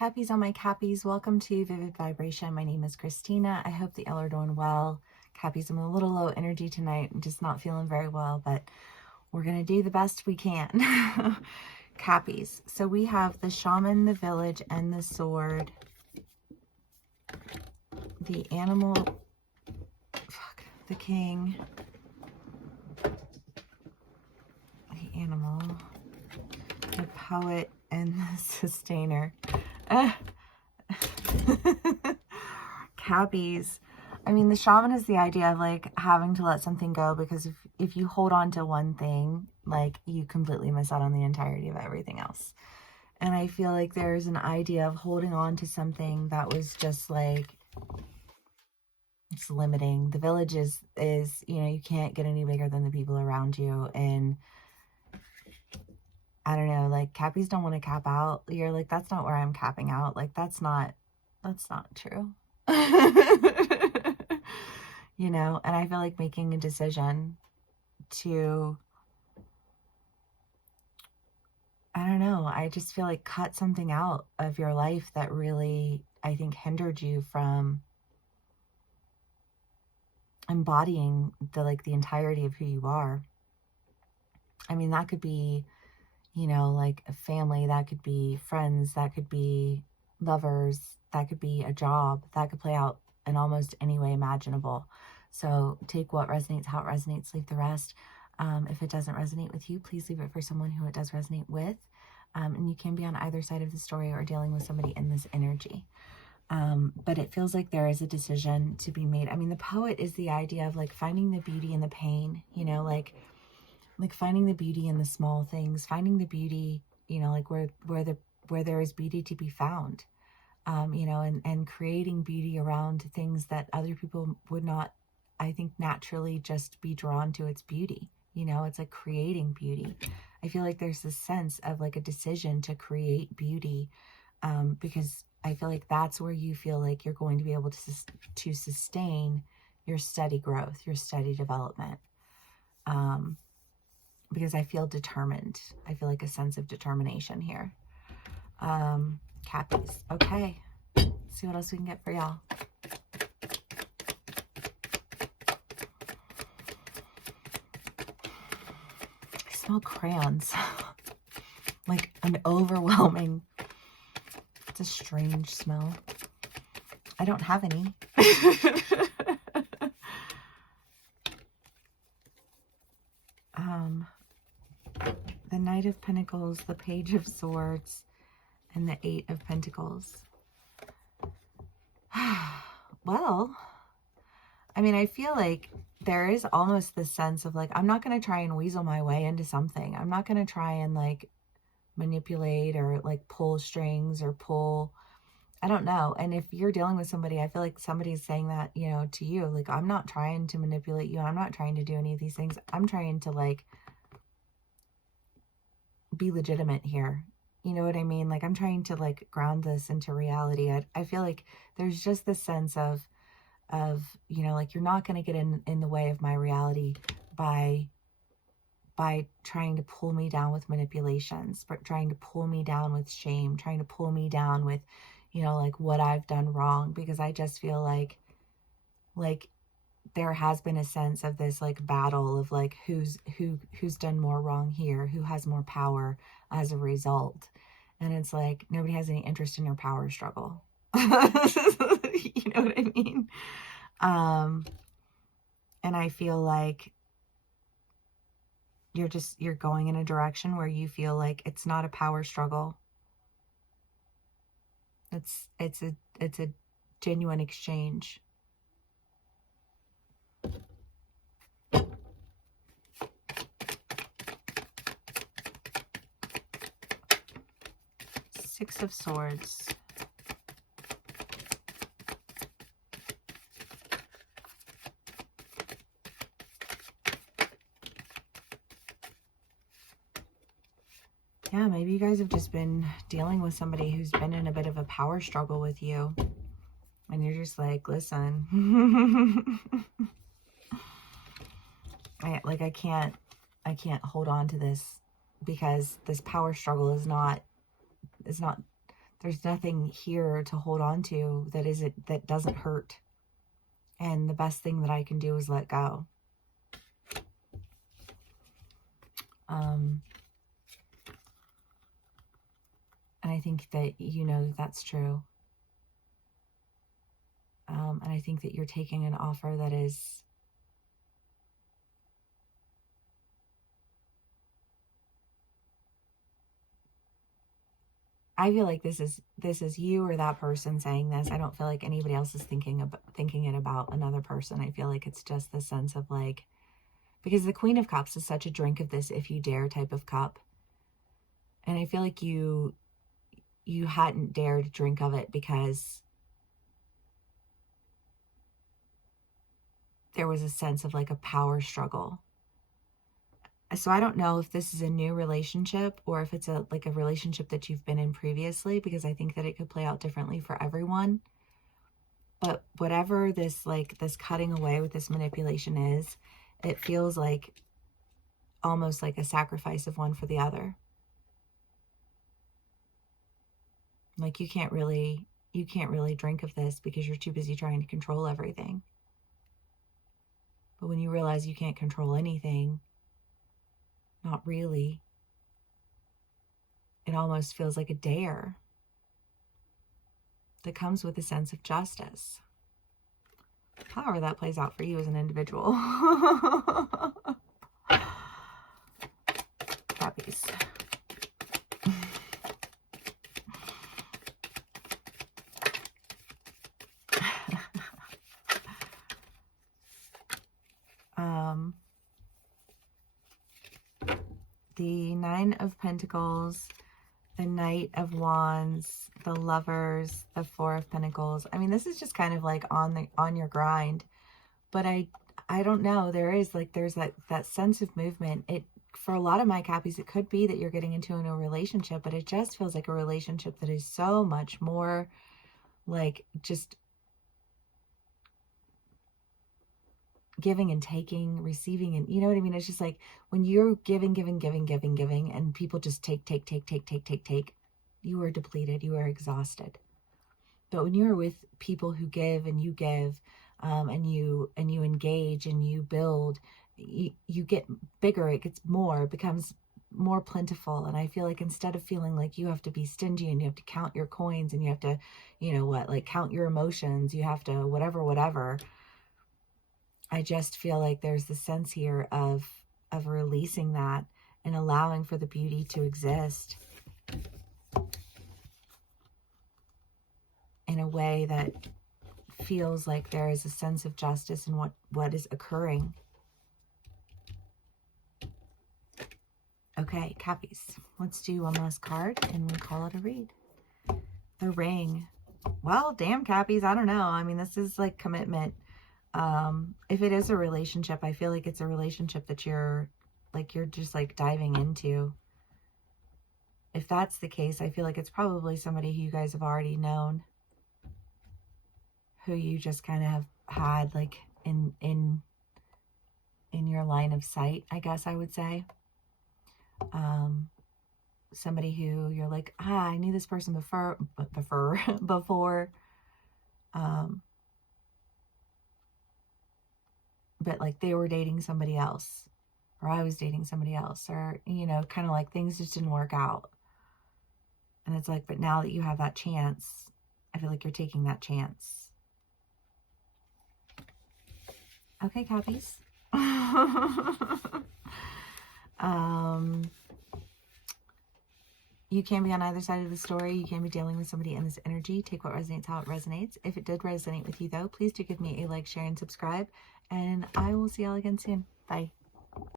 Cappies on my Cappies, welcome to Vivid Vibration. My name is Christina. I hope that y'all are doing well. Cappies, I'm a little low energy tonight. I'm just not feeling very well, but we're going to do the best we can. Cappies. So we have the shaman, the village, and the sword. The animal, the king, the animal, the poet, and the sustainer. Cappies. I mean, the shaman is the idea of like having to let something go, because if you hold on to one thing, like you completely miss out on the entirety of everything else. And I feel like there's an idea of holding on to something that was just like, it's limiting. The village is, you know, you can't get any bigger than the people around you. And I don't know, like Cappies don't want to cap out. You're like, that's not where I'm capping out. Like, that's not true. You know, and I feel like making a decision to, I don't know, I just feel like cut something out of your life that really, I think, hindered you from embodying the entirety of who you are. I mean, that could be, you know, like a family, that could be friends, that could be lovers, that could be a job, that could play out in almost any way imaginable. So take what resonates, how it resonates, leave the rest. If it doesn't resonate with you, please leave it for someone who it does resonate with. And you can be on either side of the story or dealing with somebody in this energy. But it feels like there is a decision to be made. I mean, the poet is the idea of like finding the beauty in the pain, you know, like finding the beauty in the small things, finding the beauty, you know, like where there is beauty to be found, you know, and creating beauty around things that other people would not, I think, naturally just be drawn to its beauty. You know, it's like creating beauty. I feel like there's this sense of like a decision to create beauty, because I feel like that's where you feel like you're going to be able to sustain your steady growth, your steady development. Because I feel determined. I feel like a sense of determination here. Cappies. Okay. Let's see what else we can get for y'all. I smell crayons. Like an overwhelming, it's a strange smell. I don't have any. The Knight of Pentacles, the Page of Swords, and the Eight of Pentacles. Well, I mean, I feel like there is almost this sense of like, I'm not going to try and weasel my way into something. I'm not going to try and like manipulate or like pull strings or pull, I don't know. And if you're dealing with somebody, I feel like somebody's saying that, you know, to you, like, I'm not trying to manipulate you. I'm not trying to do any of these things. I'm trying to like be legitimate here. You know what I mean? Like, I'm trying to like ground this into reality. I feel like there's just this sense of, you know, like, you're not going to get in the way of my reality by trying to pull me down with manipulations, but trying to pull me down with shame, trying to pull me down with, you know, like what I've done wrong. Because I just feel like there has been a sense of this like battle of like who's done more wrong here, who has more power as a result. And it's like nobody has any interest in your power struggle. You know what I mean? And I feel like you're going in a direction where you feel like it's not a power struggle. It's a genuine exchange. Six of Swords. Yeah, maybe you guys have just been dealing with somebody who's been in a bit of a power struggle with you. And you're just like, listen, I can't hold on to this, because this power struggle is not There's nothing here to hold on to that doesn't hurt. And the best thing that I can do is let go. And I think that you know that that's true. And I think that you're taking an offer that is I feel like this is you or that person saying this. I don't feel like anybody else is thinking it about another person. I feel like it's just the sense of like, because the Queen of Cups is such a drink of this if you dare type of cup. And I feel like you hadn't dared drink of it because there was a sense of like a power struggle. So I don't know if this is a new relationship or if it's a relationship that you've been in previously, because I think that it could play out differently for everyone. But whatever this cutting away with this manipulation is, it feels like almost like a sacrifice of one for the other. Like you can't really drink of this because you're too busy trying to control everything. But when you realize you can't control anything, not really, it almost feels like a dare that comes with a sense of justice. However that plays out for you as an individual. Cappies. The Nine of Pentacles, the Knight of Wands, the Lovers, the Four of Pentacles. I mean, this is just kind of like on your grind. But I don't know. There's that sense of movement. For a lot of my Cappies, it could be that you're getting into a new relationship, but it just feels like a relationship that is so much more like just giving and taking, receiving, and you know what I mean? It's just like when you're giving, and people just take, you are depleted, you are exhausted. But when you're with people who give and you give, and you engage and you build, you get bigger, it gets more, it becomes more plentiful. And I feel like instead of feeling like you have to be stingy and you have to count your coins and you have to, you know what, like count your emotions, you have to whatever. I just feel like there's the sense here of releasing that and allowing for the beauty to exist in a way that feels like there is a sense of justice in what is occurring. Okay, Cappies, let's do one last card and we'll call it a read. The Ring. Well, damn, Cappies, I don't know. I mean, this is like commitment. If it is a relationship, I feel like it's a relationship that you're just like diving into. If that's the case, I feel like it's probably somebody who you guys have already known, who you just kind of have had like in your line of sight, I guess I would say. Somebody who you're like, I knew this person before, but like they were dating somebody else, or I was dating somebody else, or, you know, kind of like things just didn't work out. And it's like, but now that you have that chance, I feel like you're taking that chance. Okay, Cappies. You can be on either side of the story. You can be dealing with somebody in this energy. Take what resonates, how it resonates. If it did resonate with you, though, please do give me a like, share, and subscribe. And I will see y'all again soon. Bye.